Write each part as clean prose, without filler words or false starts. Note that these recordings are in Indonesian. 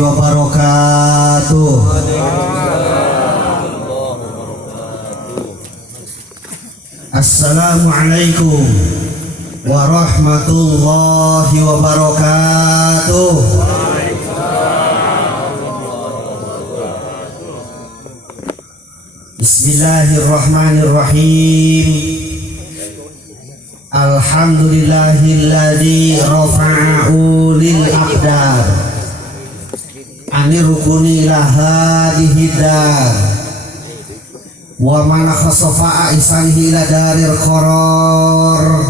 wabarakatuh. Assalamualaikum warahmatullahi wabarakatuh. Bismillahirrahmanirrahim. Alhamdulillahilladzi rafa'a ulil aqdar anir rukuni ila hadhihi dar wa man khasafa isanihi ila darir qarar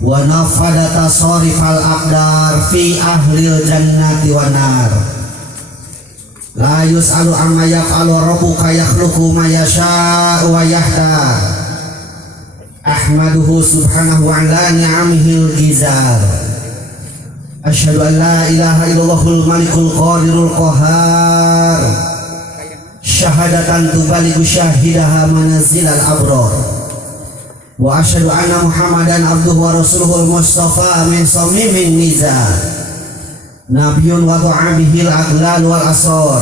wa nafada tasarifal aqdar fi ahlil jannati wan nar. La yus'alu amma yaf'alu rabbuka yakhluqu ma yasha'u wa yahtar. Ahmaduhu subhanahu wa ala ni'amihil gizar. Asyhadu an la ilaha illallahul malikul qadirul qahar. Syahadatan tubaligu syahidaha manazilal abrar. Wa asyhadu anna Muhammadan abduhu wa rasuluhul mustafa min samimin nizar. Nabiyyun wa ta'abihil aghlal wal asar.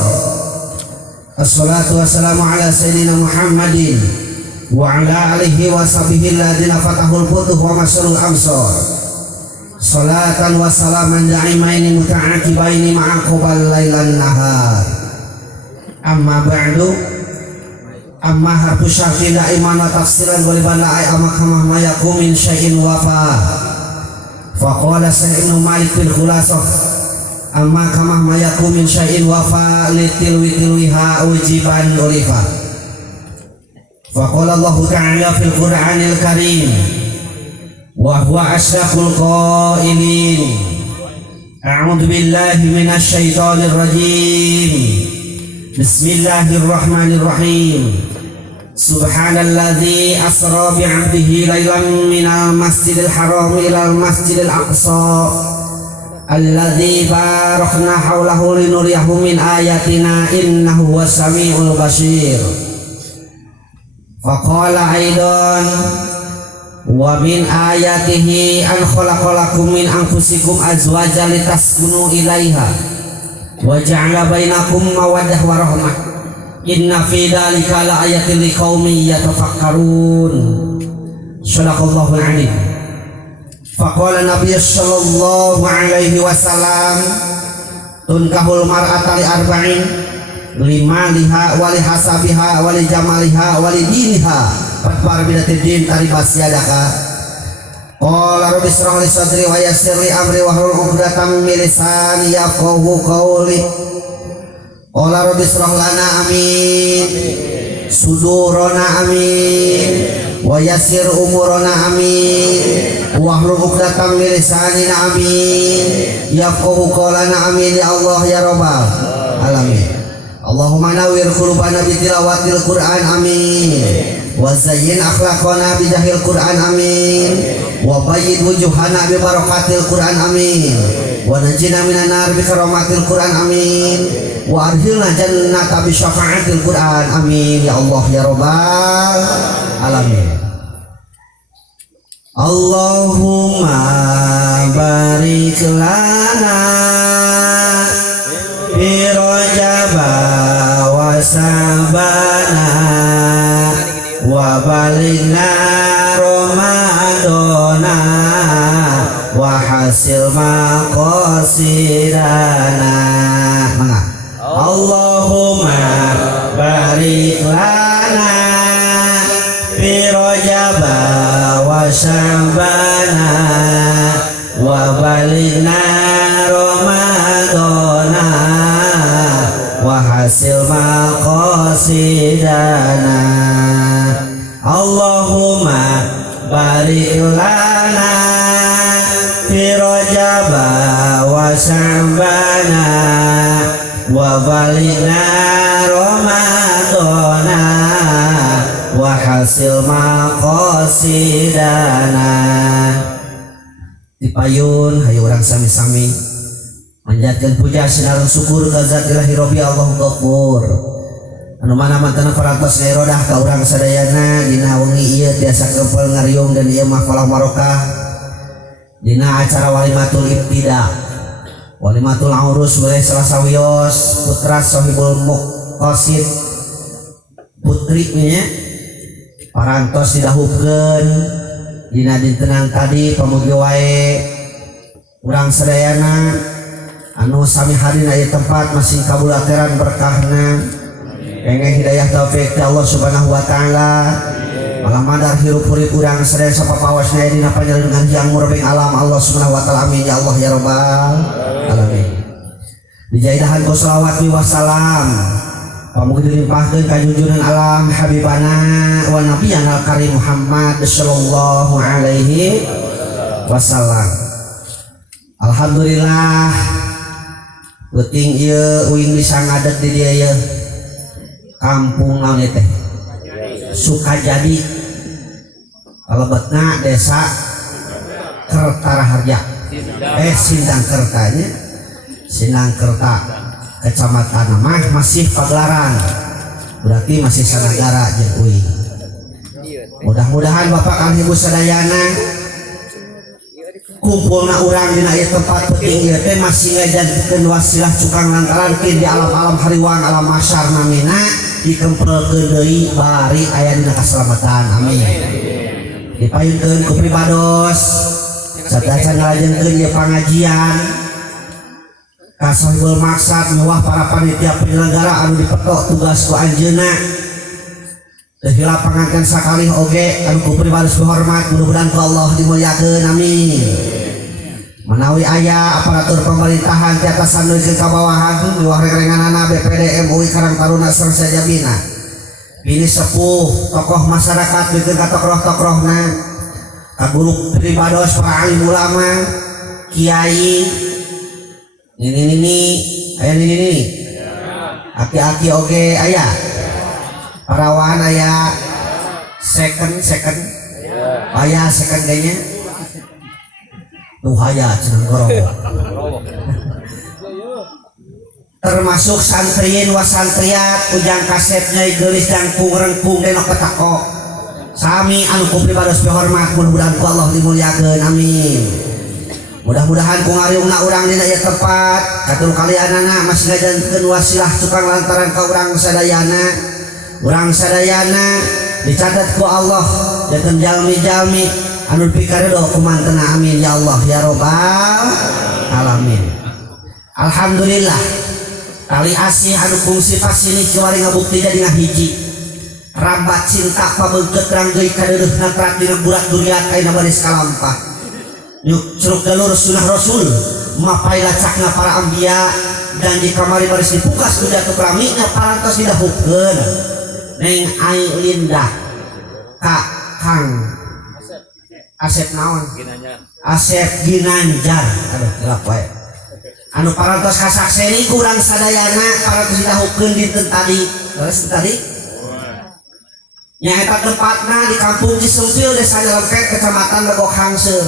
Assalatu wassalamu ala sayyidina Muhammadin wa ala alihi wa sahbihi alladhina fatahul futuh wa masyarul amsar. Salatan wa salaman da'imaini muta'aqibaini ma'aqobal laylan nahar. Amma ba'du. Amma harfu syarfi da'iman wa tafsiran waliban la'ay amakamah mayakum min syai'in wafa. Faqala sayyidinu malik bil khulasah. Amma kamah mayakum min syai'in wafa litilwiha ujiban ulifah. Faqala Allah ta'ala fil Qur'anil Karim wa huwa asdaqul qailin. A'udzu billahi minasy syaithanir rajim. Bismillahirrahmanirrahim. Subhanalladzi asra bi 'abdihi lailan minal masjidil haram ilal masjidil aqsa alladzi barakna haulahu linuriyahu min ayatina innahu huwas samiul basir. Faqala aidan wa min ayatihi an khalaqalakum min anfusikum azwajan litaskunu ilaiha wa ja'ala bainakum mawaddah wa rahmah inna fi dzalika laayatin liqaumin yatafakkarun. Shadaqallahul alim. Faqala Nabi sallallahu alaihi wasallam tunkahul mar'ata li arba'in limaliha wali hasabiha wali jamaliha wali diniha fatbar bidatidin taribas yadaka. Qala rabbi israh li sadri wa yassir li amri wahlul 'uqdatam min lisani yafqahu qawli. Qala rabbi israh lana amin sudurana amin wa yassir umurana amin wahlul 'uqdatam min lisanina amin yafqahu qawlana amin ya Allah ya rabbal alamin. Allahumma nawwir qulubana bi tilawatil Qur'an amin wa zayyin akhlaqana bi jahil Qur'an amin wa bayyid wujuhana bi barakatil Qur'an amin wa najina minan nar bi karamatil Qur'an amin wa arhilna jannata bi syafaatil Qur'an amin ya Allah ya rabbal alamin. Allahumma barik lana fi Rajaba wa Sabana wa balighna Ramadana wa hasil maqasidana. Allahumma barik lana fi Rajaba wa Sabana wa balighna Ramadana wa hasil maqasidana. Allahumma barik lana fi Rajaba wa Sya'bana wa balighna Ramadana wa hasil maqasidana. Dipayun hayu urang sami-sami manjatkeun puja sinaran syukur ka zat ilahi rabbi Allahu Ghafur anu mana mantena parantos ngerodah ka urang sadayana dina wengi ieu tiasa keupel ngariung dan ieu mah falah marokah dina acara walimatul ibtida Walimatul Aurus boleh Selasa Wios putra Sohibul Muqasid putrinya parantos didahupkeun dina dintenan tadi pamugi wae urang sadayana anu sami harina ieu tempat masih kabulateran berkahna engeh hidayah taufik ti Allah Subhanahu wa taala malam madar hirup urip urang sadaya sapapawasna dina panjaleunan yang murbing alam Allah Subhanahu wa taala amin ya Allah ya rabbal alamin. Dijaidahan ku shalawat wa salam pamugi dilimpahkeun ka junjungan alam habibana wa nabiyana karim Muhammad sallallahu alaihi wasallam. Alhamdulillah penting ieu uing bisa ngadet di dieu ieu kampung naon teh Sukajadi kalebetna desa Kertaraharja Sindangkertanya Sindangkerta kecamatan mah masih Pagelaran berarti masih sanagara jeung uing. Mudah-mudahan Bapak kang Ibu sadayana kumpulna urang dina ieu tempat penting ieu teh masih ngajadkeun wasilah cukang lantaran di alam-alam hariwang alam masyar namina dikempelkeun deui bari aya dina kaselamatan amin. Dipayunkeun ku pribados sadacan ngalajenkeun ieu pangajian kasahibul maksad mewah para panitia penyelenggara anu dipetok tugas ku anjeunna teu hilap panganten sakalih oge anu ku pribados hormat mudah-mudahan ku Allah dimuliakeun amin. Manawi aya aparatur pemerintahan ti atasan neukeun ka bawahan di warenganana BPD MUI Karang Taruna Sersa Jamina bini sepuh tokoh masyarakat neukeun ka tokoh-tokohna ka guru pribados para alim ulama kiai ini aya ini aki-aki oge aya parawan aya second aya second kayaknya tuhaya cenah gorowo termasuk santriin wasantriat ujang kasetnya geulis jangkung rengkung denok petako sami anu ku pribados hormat mudah-mudahan ku Allah dimuliakeun amin. Mudah-mudahan ku ngariungna urang dina ieu tempat katul kalianana masih ngajadkeun wasilah cukang lantaran ka urang sadayana dicatat ku Allah janten jalmi-jalmi anu pikaredo kumantena amin ya Allah ya rabbal alamin. Alhamdulillah tali asih anu kungsi pasini kiwari ngabukti jadi ngahiji rambat cinta pabeungkeut ranggeui kadeudeukna trak dina burak duriat ayeuna baris kalampah yuk curug galur sunnah rasul mapai lacakna para ambia dan di kamari baris dipukas ku jatuh keramikna parantos didahupkeun neng ai lindah ka Kang Asep naon Asep Ginanjar aduh hilap wae anu parantos kasakseni ku urang sadayana parantos didahupkeun dinten tadi terus tadi nyaeta tempatna di kampung Cisempil desa Lempet kecamatan Legok Hangseur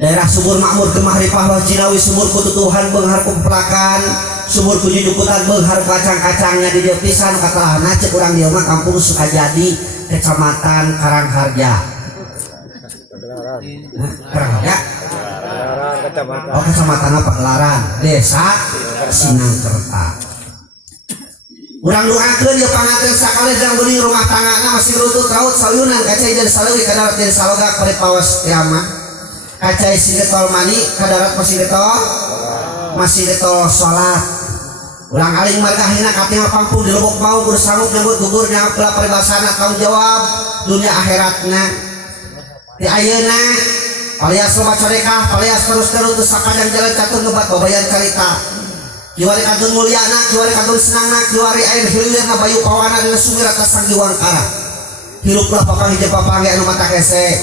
daerah subur makmur kemahripah loh Cinawi subur kututuhan beunghar kumplakan subur kujudukutan beunghar kacang-kacangnya di dieu pisan katalahna cek urang dieu mah kampung Sukajadi kecamatan Karangharja Karangharja kecamatan Pagelaran desa Sinangkerta urang doakeun ye panganten sakali jang geuning rumah tanggana masih rutut raut sayunan kacai jadi saleuwi kadarat jadi salogak bari pawas kiamat kacai singetol mani kadarat masih getol sholat ulang aling margahina katingal pangpung di lubuk mau kudu sanggup nyambut gugur nyambut pula peribasana tanggung jawab dunia akhiratna di ayeuna palias loba codekah palias terus-terus teu sakadang jalan catur ngebat babayan carita kiwari kadun mulyana kiwari kadun senangna kiwari air hilirna bayu pawana dina sumir atas sanggiwang kara hiruplah papang hijau papang anu mata kese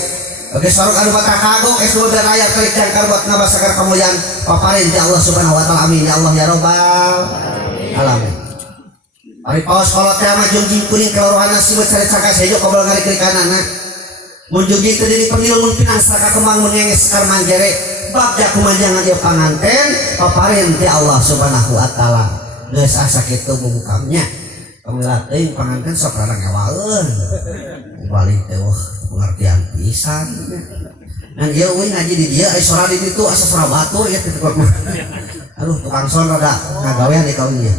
oke sarung anu mata kagok S2 dan ayat klik jangkar buat ngabasakar kemuliaan paparin ya Allah Subhanahu wa taala amin ya Allah ya rabbal alamin. Ari paos kolot teh mah jungjing kuring kelorohana sibet sare caka sejo kobol ngari kiri kanana mun jungjing teu di pemilu mun pinang saka kembang mun ngenges sekar manjere bab jak kumanjangan dia panganten paparin ti Allah Subhanahu wa taala geus asa kitu bumukamnya pamilah teuing panganten sok rada ngewaeun balik teh pengertian pisan dan ieu we ngaji di dieu aya sora di ditu asa sora batur ya teh aduh tukang son rada ngagawean di kaunnya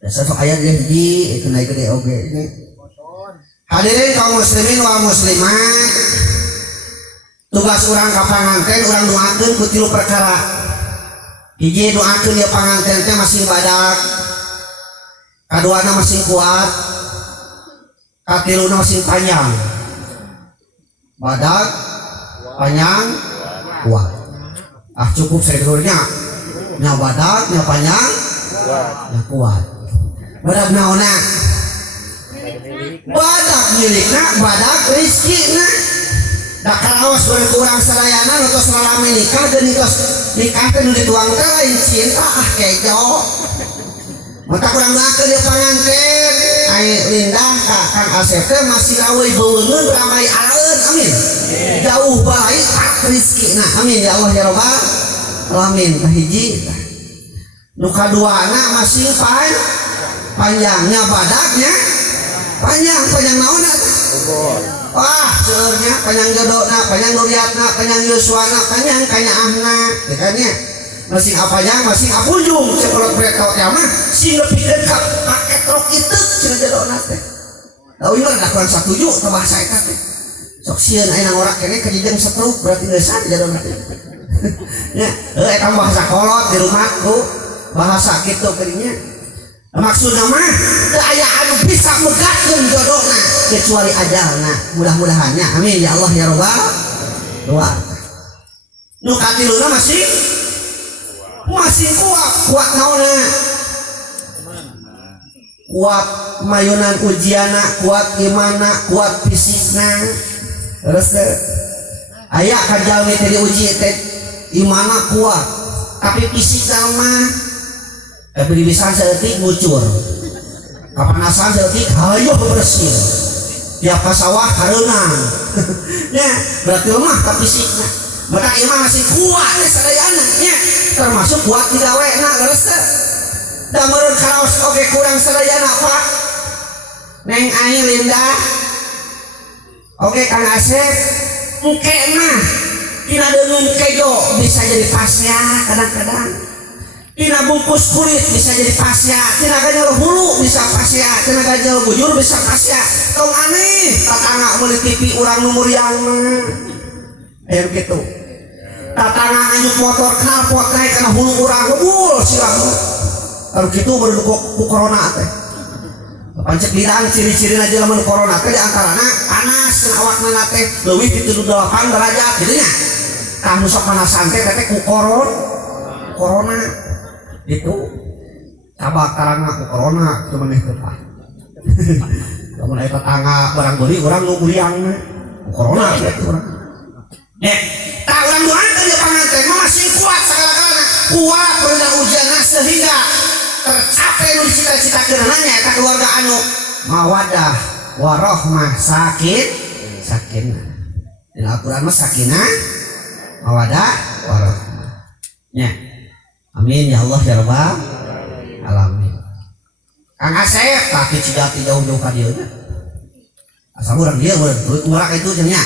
dasar sok aya dia hiji itu naik gede oge. Hadirin kaum muslimin wal muslimat, tugas urang ka panganten urang doakeun ku tilu perkara. Hiji doakeun ya panganten teh masih badak, kaduana masih kuat, katiluna masih panjang. Badak, panjang, kuat. Ah cukup saya dulunya. Nya badak, nya panjang, nya kuat. Badak naonna? Badak milikna, badak rezekina. Da karaos beureun urang sadayana nu tos lalami nikah geus tos nikah teh nu dituang teh lain cinta kejo. Mata kurang doakeun di panganten ai Lindah ka Kang Asep teh masih laweuh beungeun ramai alaeun amin. Jauh baik tak rezekina amin ya Allah ya rabbal alamin. Hiji nu kaduana masih panjangnya badaknya panjang naonna wah seurnya panjang jodohna panjang nuriatna panjang yuswana panjang kanyaahna dekanya masing apanya masing apunjung sekolot beretot ya mah sing nepikeun ka paket rok itu cenah jodohna teh da ieu da kurang satuju teh bahasa eta teh sok sieun aya nang ora kene kejejeng setruk berarti geus asa jodohna teh nya eta bahasa kolot di rumahku bahasa kitu kadinya. Maksudnya mah teu aya anu bisa megatkeun jodohna kecuali ajalna. Mudah-mudahannya amin ya Allah ya rabbal doa. Nu katiluna masih kuat naonna? Kuat mayunan ujiana, kuat imana, kuat fisikna. Terus aya ka jalmi teh diuji teh imana kuat, tapi fisikna mah tapi bisa seetik ngucur kapanasan seetik hayuh bersih tiap sawah hareunang ya berarti lemah tapi fisikna maka imah masih kuat sadayana nya termasuk kuat di gawena leres teh da meureun karaos oge kurang sadayana Pak Neng Ai Lindah oge Kang Asep engke mah tina deungeun kejo bisa jadi pasya kadang-kadang tina bungkus kulit bisa jadi pasya, tina ganjel hulu bisa pasya, tina ganjel bujur bisa pasya. Tong aneh, tatangga meuli TV urang nu muriang mah. Aya kitu. Tatangga anyuk motor knalpot naik kana hulu urang ngebul silang. Kalau kitu baru ku corona teh. Pancet bidang ciri-cirina jelema corona teh di antarana panas cenah awakna teh leuwih ti 38 derajat kitu nya. Kang nu sok panasan teh ku corona. Itu cabak karang aku corona cuma nih tepat kamu naik tetangga barang beli orang nu kuliang corona gitu orang tak orang doakan di panganten masih kuat segala-galanya kuat pada ujianna sehingga tercapai nu dicita-citakeun nanya eta keluarga anu mawadah warohmah sakinah di Al-Qur'an mah sakinah mawadah warohmah nya. Amin ya Allah ya rabbal alamin. Kang Asep tapi cigati jauh-jauh ka dieu nya. Asal urang dieu urang itu jeung nya.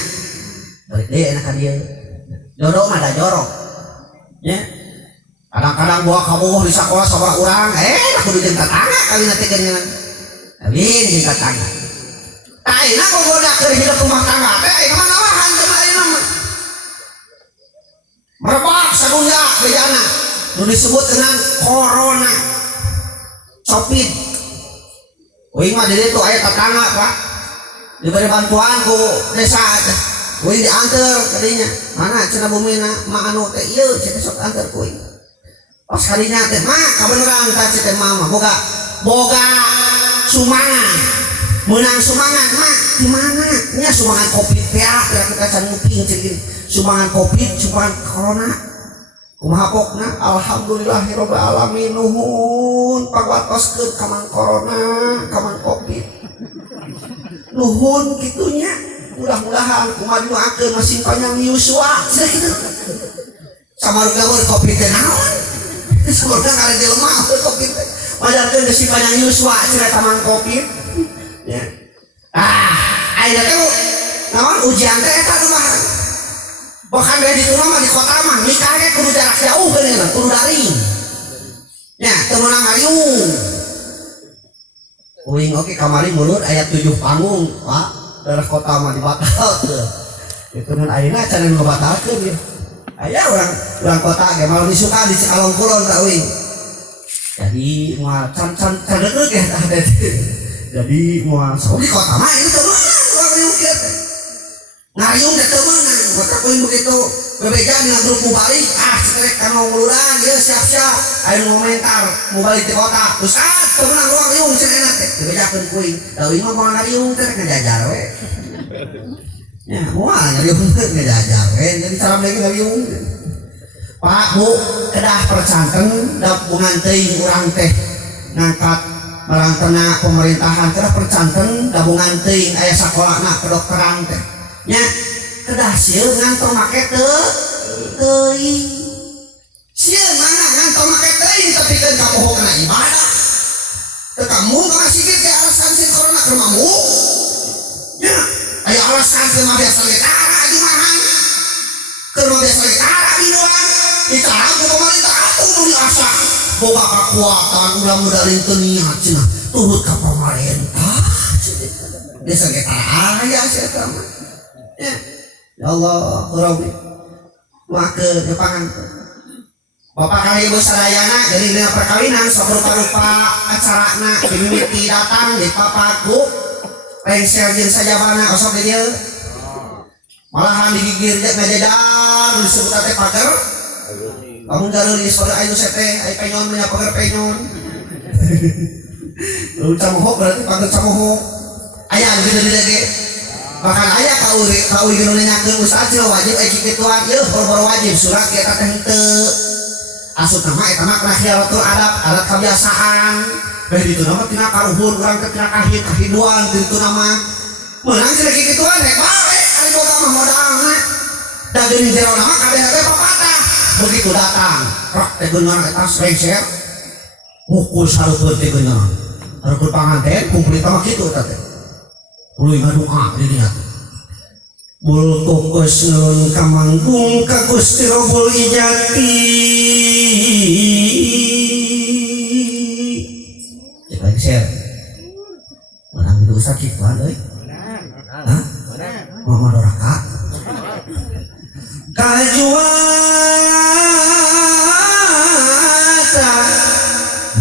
Balik deui enak ka dieu. Jodoh mah da jorok. Nya. Kadang-kadang bawa kabuh di sakola sabaraha urang, kudu jeung tatangga kawin teh geuningan. Kawin jeung tatangga. Ayeuna bogoda keur hidup rumah tangga teh ayeuna mah nawahan teh ayeuna mah. Merebak sagunja bejana. Nu disebut dengan corona covid uing mah jadi itu aya tetangga Pak diberi bantuan ku desa uing diantar kadinya mana cenah bumina mah anu teh ieu cenah sok antar ku uing pas kadinya teh mah kabeneran tah teh mah boga sumangan menang sumangan mah di mana nya sumangan covid teh kita can nguping ceuing sumangan covid sumangan corona kumaha pokna alhamdulillahirabbil alamin nuhun pagwatoskeun ka mang corona ka mang covid nuhun kitunya mudah-mudahan kumaha didoakeun masih panjang yuswa cenah kitu samarga meureun covid teh naon samarga ngare jelema covid teh majarkeun geus panjang yuswa cenah ka mang covid ya ayeuna teh naon ujian teh eta dumahan bahkan dari di rumah di kota mah nikahnya kudu jarak jauh kan kudu daring temenang ayung uing oke kamari mulut ayat 7 panggung Pak daerah kota mah dibatal itu kan ayeuna can ngabatalkeun ya aya orang kota ge mau disuka di Cikalong Kulon ka uing jadi moal can deuk ya tah jadi moal di kota mah itu temenang ayung kieu teh ngayung teh temenang kota uing begitu bebeja dina grup mubalik cekrek kana nguluran ieu siap-siap aya komentar mubalik di kota terus temenang ruang ayung cenah enak teh bebejakeun kuing da uing mah moal ngayung teh ngajajar we ya moal ngayung ngajajar we jadi salam lagi ngayung Pak Bu kedah percanten da bungan teuing urang teh ngangkat marantena pemerintahan kedah percanten da bungan teuing aya sakolana kedokteran teh nya kedah sieun ngantong make teuing sieun mana ngantong make teuing tapi kan kapoho kana ibadah teu kamu masih ge alasan si corona keur mamu nya aya alasan keur mah biasa letara di mahan keur mah biasa letara di luar ditarang ku pemerintah atuh nu diasa boga kakuatan ulah modalin teu niat cenah turut ka pemerintah biasa letara aya sia mah ya Allah Rabbi make depangan Bapak kali ibu sadayana jadi dina perkawinan sok rupa-rupa acarana dimimiti datang di papaku lengser jeung sajabana osok di dieu malahan digigir ngajajar disebut teh pager kamu gareulis di sekolah ayu sete ai penyon nya pager penyon lu camohok berarti pager camohok aya gitu di ge bahkan ayah kau ingin nanyakeun ustaz wajib kituan yeuh boro-boro wajib surat kita teh henteu asup nama eta mah kana khiaratul adat kebiasaan beh ditu nama tina karuhun urang teh tina kahiduan ditu nama meunang cenah kituan rek bae ari boga mah modalna da geuning jero nama kabeh teh papatah begitu datang rok teh beungeun eta lengser mukul sarupeun teh beungeun hareupeun panganten kumpul mah kitu eta teh uluy ngadoa di dieu bul kokus nun kamanggung ka Gusti Rabbul Ijati cek lagi share menang itu sakit kan euy hah mama doraka kajuata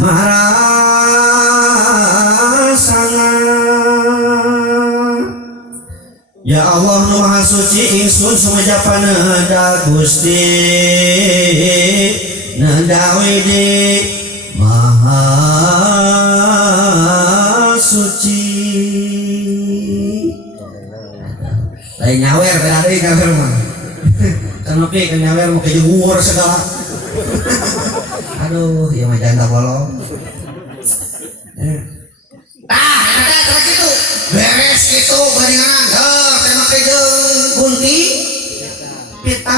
marasana ya Allah nu maha suci ingsun sumajapana da Gusti nanda widi maha suci lain nyawer beda deui nyawer mah can oke kan nyawer mau kejuhur segala aduh ieu mah janda bolong beres itu bandingan tema jeung kunti pita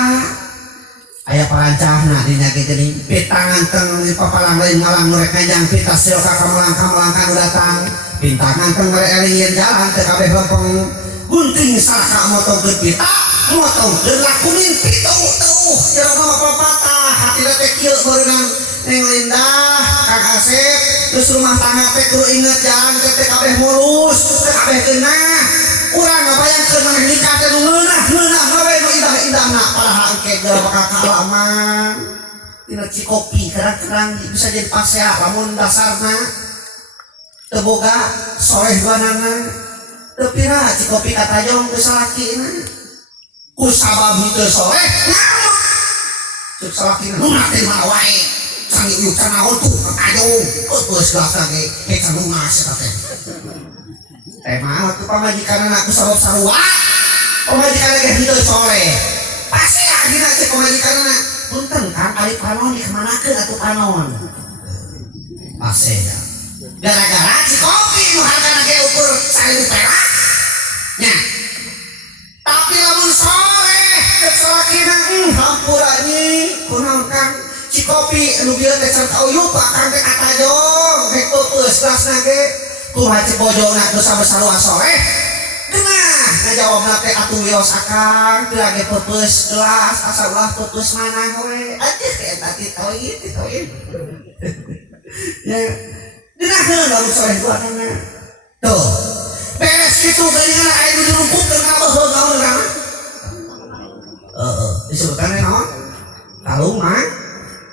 aya parancahna dina kitu nih pita nganteng di papalang lain malang nu rek ngajang pita sil ka kamelang nu datang pita nganteng mere eling jalan teu kabeh lempeng gunting saraka motongkeun pita motongkeun lakunin pitu teuh jero mah papatah hati teh kieu berenang Neng Lindah Kang Asep terus rumah tangga teh kudu inget jalan teh kabeh mulus teh kabeh geunah urang ngabayangkeun maneh nikah teh nu ngeunah we nu indah-indahna padahal engke geura bakal kaalaman tina Cikopi kadang-kadang bisa jadi pasea lamun dasarna teu boga soleh duanana teu pira Cikopi ka Tajong teu salakina ku sabab teu soleh nyawa ceuk salakina nu teh mana wae sangi uyuk canaon tuh Tajong geus gelas lagi kecan lunas eta teh mah tu pamajikanna aku sabab sarua pamajikanna ge henteu soleh pasti dina cek pamajikanna punten Kang ari panon dikemanakeun atuh panon pasti ya gara-gara Cikopi nu hargana ge ukur 1000 perak nya tapi lamun soleh geus salakina hampura anjing kunaon Kang Cikopi anu bieu teh sarta uyup Kang teh ka Tajong rek peupeus gelasna ge kumaha Cibojona geus sabesarua soleh geunah ngajawabna teh atuh wios akang teu lage peupeus gelas asa ulah peupeus manah we aduh eta titoin Ya, dinaheun lamun soleh buatanna. Tuh. Beres kitu geuningan aya nu dirumpukeun ka beuheung naon urang. Disebutanna naon? Kalung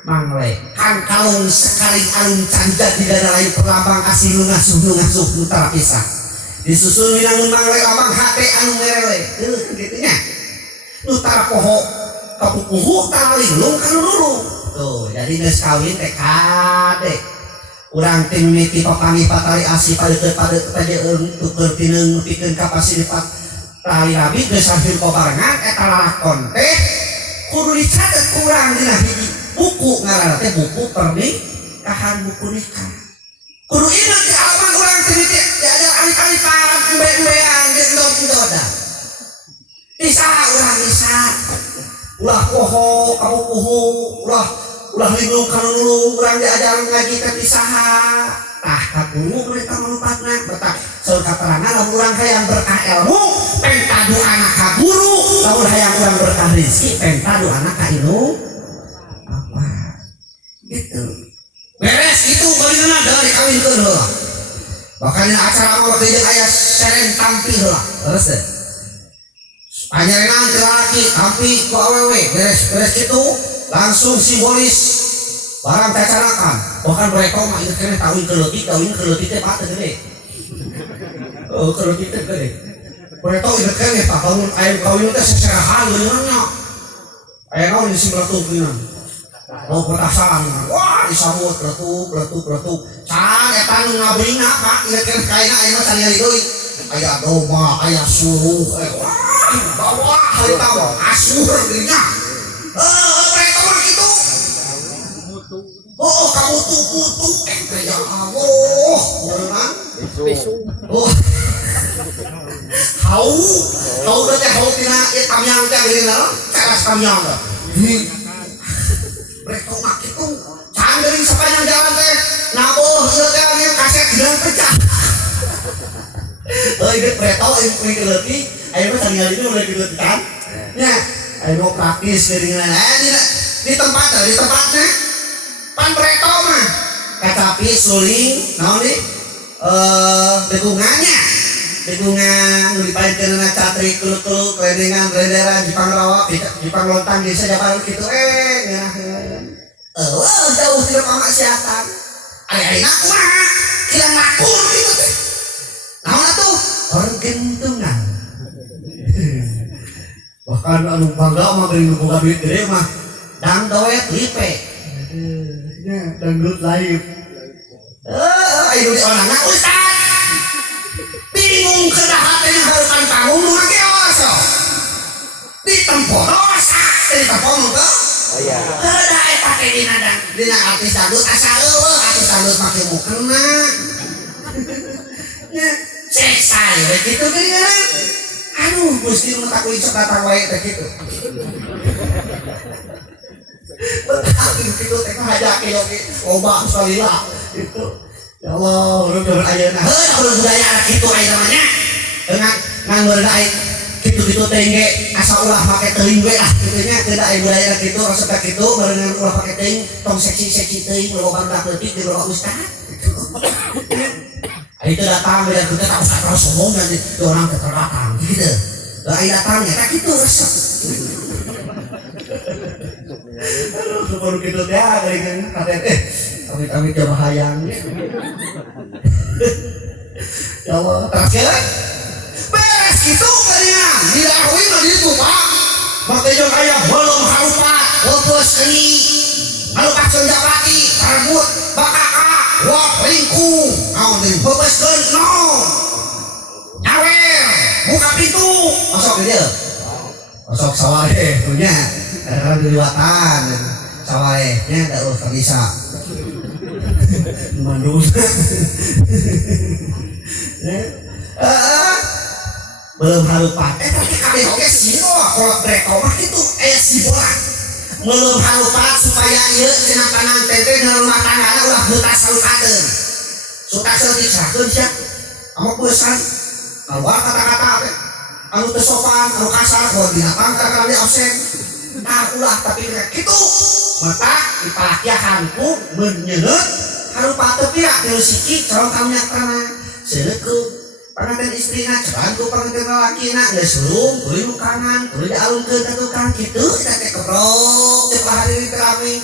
mangle. Kan kalung sekali alun canda tidak ada lain perlambang kasih nu ngasuh nu tara pisah. Disusul minangun mangle lambang hate anu merele. Kitu nya. Nu tara poho kapupuhu tara linglung kana lulung. Tuh, jadi geus kawin teh kade. Urang teh mimiti papangi patali asih padeung tukeun pineung pikeun kapasitas tali rabi geus hasil kobarengan eta lalakon teh kudu dicatet kurang dina hiji buku ngaranna teh buku pernikahan buku nikah. Kudu ingat di alaman urang teh diajar alif-alifan embe-embean jeung dod-doda. Bisa urang bisa. Ulah poho kapupuhu ulah linglung kana lulung urang diajar ngaji teh pisaha. Tah kakulu mereka manfaatna betak saur katerangan lamun urang hayang berkah ilmu penta doana ka guru lamun hayang urang berkah rezeki penta doana ka ilmu apa gitu. Beres itu geuningan dari kawinkeun heula. Bahkan dina acara mah teh jeung aya sereng tampi heula. Terus teh panyarengan ke lalaki tampi ku awewe beres kitu langsung simbolis barang cacarakan. Bahkan mereka mah inget kene kawin keleutik teh pateu gede. Keleutik teh gede. Mereka inget kene pak kawin teh seserahan geuningannya. Aya naon di simlatukeun. Petasan. Wah, disambut letuk. Can eta nu ngabringna Pak, inget kene kaina aya mah saliali deui. Aya domba, aya suruh. Wah, bawah harita asur geunya. Mereka mah kitu. Oh, kamu tuh ya Allah, beneran? Oh, hau dah teh hau tina tamyang teh gini lah, keras tamyang dah. Mereka mak itu, can dari sepanjang jalan teh, naboh ieu teh anu kaset gelang pecah. Ieu mereka ini keleutik, aya mah saliali itu mulai keleutik kan? Nya, aya nu praktis geuningan. Di tempatnya. Pan preto mah kacapi suling naon nih degungan nu dipaenkeun catri keluk-keluk ledengan renderan Jepang rawa Jepang lontang di sajabar kitu jauh tidak pamaksiatan aya-ayana kumaha kilang lakun kitu teh naon atuh orgentungan bahkan anu bangga mah geuning boga duit gede mah dang doet lipe dangdut live. Ayo di orangna Ustaz. Bingung kedah teh hareupan panggung nu geos. Ditempo dosa, ditempo meukeun. Oh iya. Kedah eta teh dina artis dangdut asa eueuh artis dangdut make mukena. Nya, seksa we kitu geuningan. Aduh, Gusti mun tak kuing sok datang wae teh kitu. Betul gitu teh ngajake oge loba salila gitu. Ya Allah, urang ayeuna urang budaya kitu aya namanya. Dengan nganggur da kitu-kitu teh ge asa ulah make teuing we lah kitu nya teu aya budaya kitu resep kitu barengan ulah make teuing tong seksi-seksi teuing loba barudak leutik di loba ustad. Ari teu datang beda kita tak usah terus ngomong nanti orang datang gitu. Aya datang eta kitu resep. Aduh, baru gitu teh geuningan katet amit-amit coba hayang. Ya Allah, terakhir beres gitu geuningan dilakuin mah ditu Pak. Make jeung aya belum harupa, leupes geni, ngalupakeun japati, rambut, bakaka, wok lingkung, naon deui beubeskeun naon. Nyawer, buka pintu, masuk ke dieu. Masuk saware punya. Kadang-kadang diliwatan sawarehnya ada tak bisa mandul belum halupan tapi kabeh oge sino kalau mereka mah itu sibolan belum halupan supaya ieu cenah tangan tete di rumah tanggana ulah beutas salukateun suka seutik sakeun sia amo pesan keluar kata-kata anu teu sopan anu kasar kalau binatang kadang-kadang absen. Nah ulah tapi gitu mata dipalakiahanku menyeut harupa teu pira tilu siki calon kamnyatana seuleuk panganten istrina ceban ku panganten lalakina geus lung tuluy nu kanan tuluy dialungkeun ka tukang kitu eta teh keprok teh hari teh rame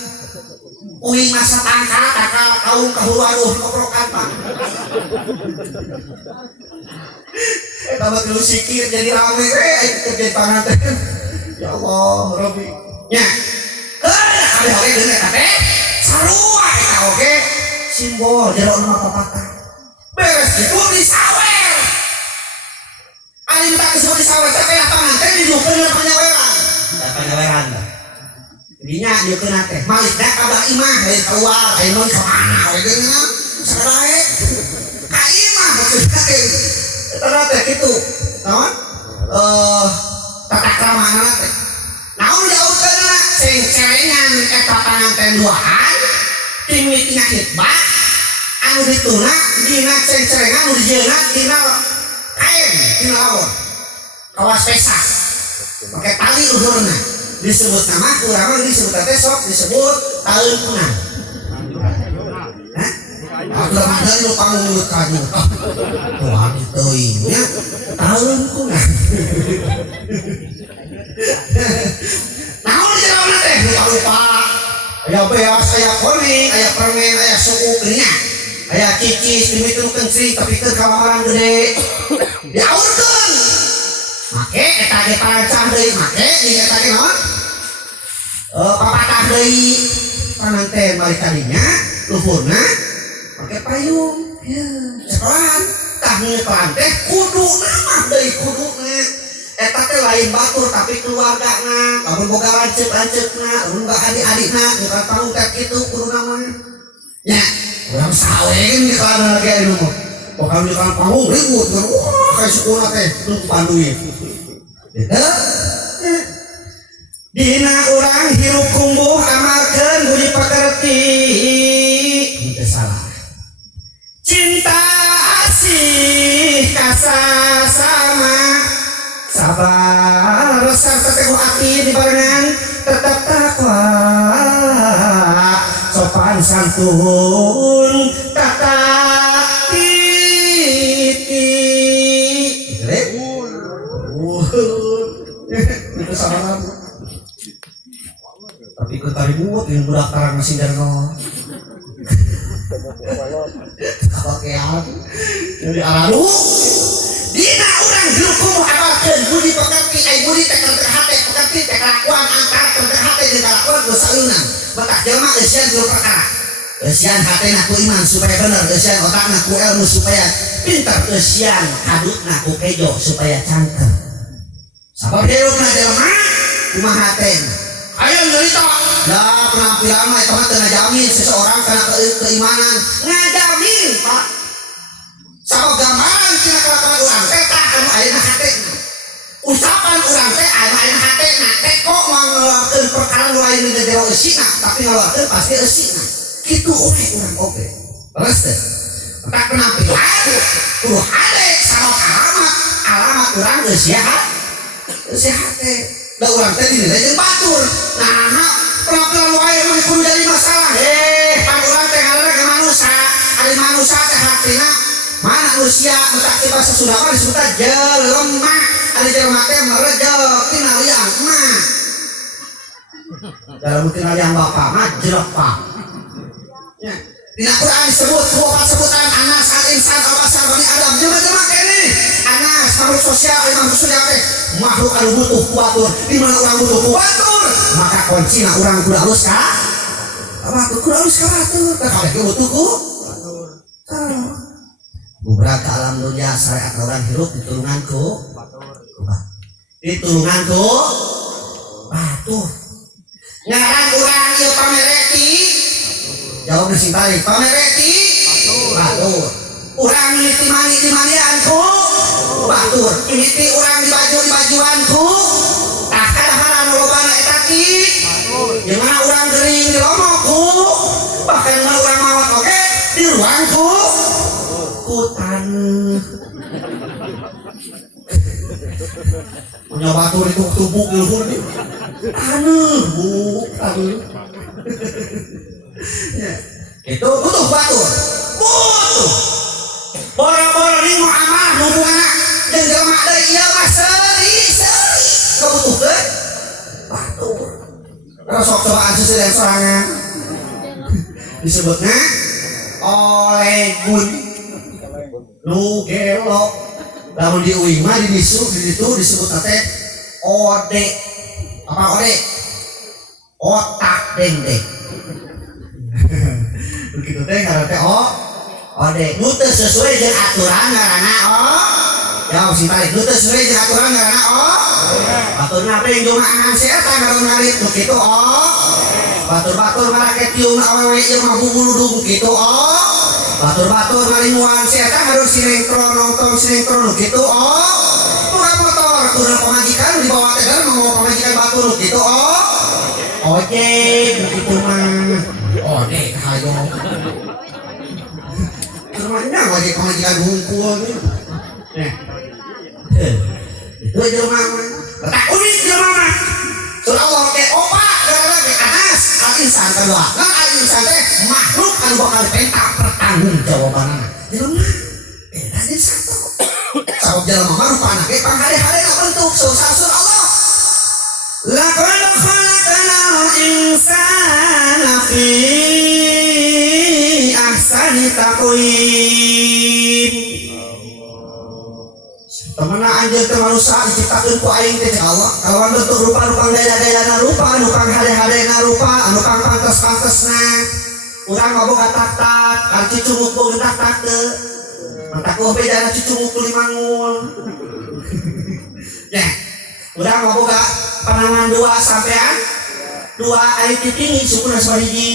uing masa tangka kakak kaum kahuluan keprokan Pak eta mah tilu siki jadi rame kerja panganten ya Allah Rabbi nya kabeh geus eta teh sarua eta oge simbol jero nama papatah beres itu disawer ari minta disebut disawer teh lapangan teh dijukeun panyaweran dinya dieukeun teh malikna ka imah dari keluar aya mun ka mana we geuna sadae ka imah maksudna teh eta teh kitu naon tata kramana teh naon diaurkeunna ceng-cengan eta panganten duaan timitinya hitbah anu dituna dina ceng-cengan anu dijieuna dina kain dina lawon kawas pesak pake tali luhurna disebut nama kurang disebut teh sok disebut taeun punang hah aku ramadan lu panggul kanu tuan itu nya taeun punang naon jawabanna teh lupa aya beas aya kuning aya permen aya suku nya aya cicis dimitu kencri tapi teu kawaran gede diaurkeun make eta ge parancah deui make di eta ge naon papatah deui panganten balik tadinya luhurna make payung ya sekolahan tah ngeukeun teh kuduna mah deui kuduna eta teh lain batur tapi keluargana lamun boga lanceuk-lanceukna lamun boga adik-adikna bukan tanggung teh kitu kuduna mah nya urang sawe geun di kalana lagi anu mah pokoknya di kalana panggung ribut wah kayak sukuna teh nu panduin eta dina urang hirup kumbuh amalkeun budi pakarti henteu salah cinta asih kasasama sabar sarta teguh hati di barengan tetap takwa sopan santun tata titi itu salah tapi ke tari muut yang budak tarang masih darno kabakean jadi araru dina urang dihukum amalkeun budi pekerti ai budi teh hate pekerti teh kelakuan angkara hate jeung kelakuan dosa eunan maka jelema eusian juru perkara eusian hatena ku iman supaya bener eusian otakna ku ilmu supaya pintar eusian kadutna ku kejo supaya cangkem sabab hirup jelema kumaha hatena ayo nyerita da penampilan mah eta mah teu ngajamin seseorang kana keimanan ngajamin Pak sabab gambaran tina kelakuan urang teh tah anu ayeuna hatena ucapan urang teh anu ayeuna hatena teh kok ngeluarkeun perkara nu lain di jero eusina tapi ngeluarkeun pasti eusina kitu urang oge leres teh eta penampilan kudu hade sabab alamat urang geus sehat teh da urang teh dinilai jeung batur nah penampilan wae mah kudu jadi masalah pan urang teh ngaranna ke manusia ari manusia teh hatina mana usia mentak bahasa Sunda mah disebutna jelema ari jelema teh merejek tina liang mah dalam tina liang bapa mah jerepak nya dina Quran disebut dua sebutan anas al-insan al-basar bani adam jelema kene anas makhluk sosial makhluk sosial teh makhluk anu butuh kuatur di mana urang butuh kuatur maka kuncina urang kudu alus ka batur kudu alus ka batur teh kabeh butuh kuatur bubraka alam dunia syariat orang hirup ditulunganku batur ngaran urang ieu pamereti jawab di sintari pamereti batur urang mimiti mani di manianku batur mimiti urang di bajuanku tah kadahara nu lobana eta ti jeung mana urang geuring di lomokku bahkan mana urang mawat oge di ruangku kutan punya batur itu tubuh di luhur nih anu itu butuh batur Terus sok cobaan sesuai sorangan disebutnya olegun nu gelo lamun di uing mah di disu di itu disebut teh ode apa ode otak dendeng begitu teh ngaran teh ode nu teu sesuai jeung aturan ngaranna jauh si tarik nu teu sesuai jeung aturan ngaranna baturna teh jumaan si eta ngaran ngarit begitu batur-batur marake tiung awewe ieu mah bunguludung kitu batur-batur maringuan si eta harus sinengkron nongtong sinengkron kitu tukang motor turun pemajikan di bawah tegal mau pemajikan batur kitu ojek begitu mah ojek hayo rumahnya ojek pemajikan hungkul itu jelema mah tak unik jelema mah surah Allah ke opa gara-gara ke atas al-insan kedua al-insan teh makhluk anu bakal dipentak pertanggung jawabanana jelema beda jeung satu sabab jelema mah rupana ge panghade-hadena bentuk surah Allah laqad khalaqnal insana fi ahsani taqwim temenna anjeun teh manusia diciptakeun ku aing teh Allah kawan bentuk rupa-rupa gaya-gayana rupa anu kang hade-hadena rupa anu kang pantes-pantesna urang mah boga tak-tak kan cicunguk boga tak-tak teu mentak ku bedana cicunguk ku limangul ya urang mah boga panangan 2 sampean 2 ari tinggi sukuna sabahiji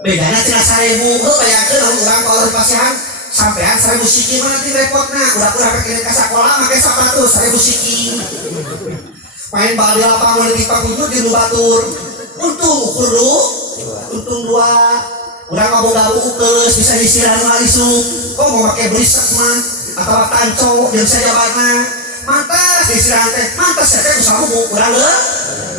bedana cenah 1000 heuh bayangkeun urang kalau dipasihan sampean 1000 siki mah nanti repotna udah pakai ke sekolah make sapatos 1000 siki main bal di lapangan di pakuju di batur untung ukur dulu untung 2 udah mah boga ukeus bisa disiram isuk kok mau pakai berisak mah atau tanco jeung sajabatna mantas disiram teh mantas teh usaha urang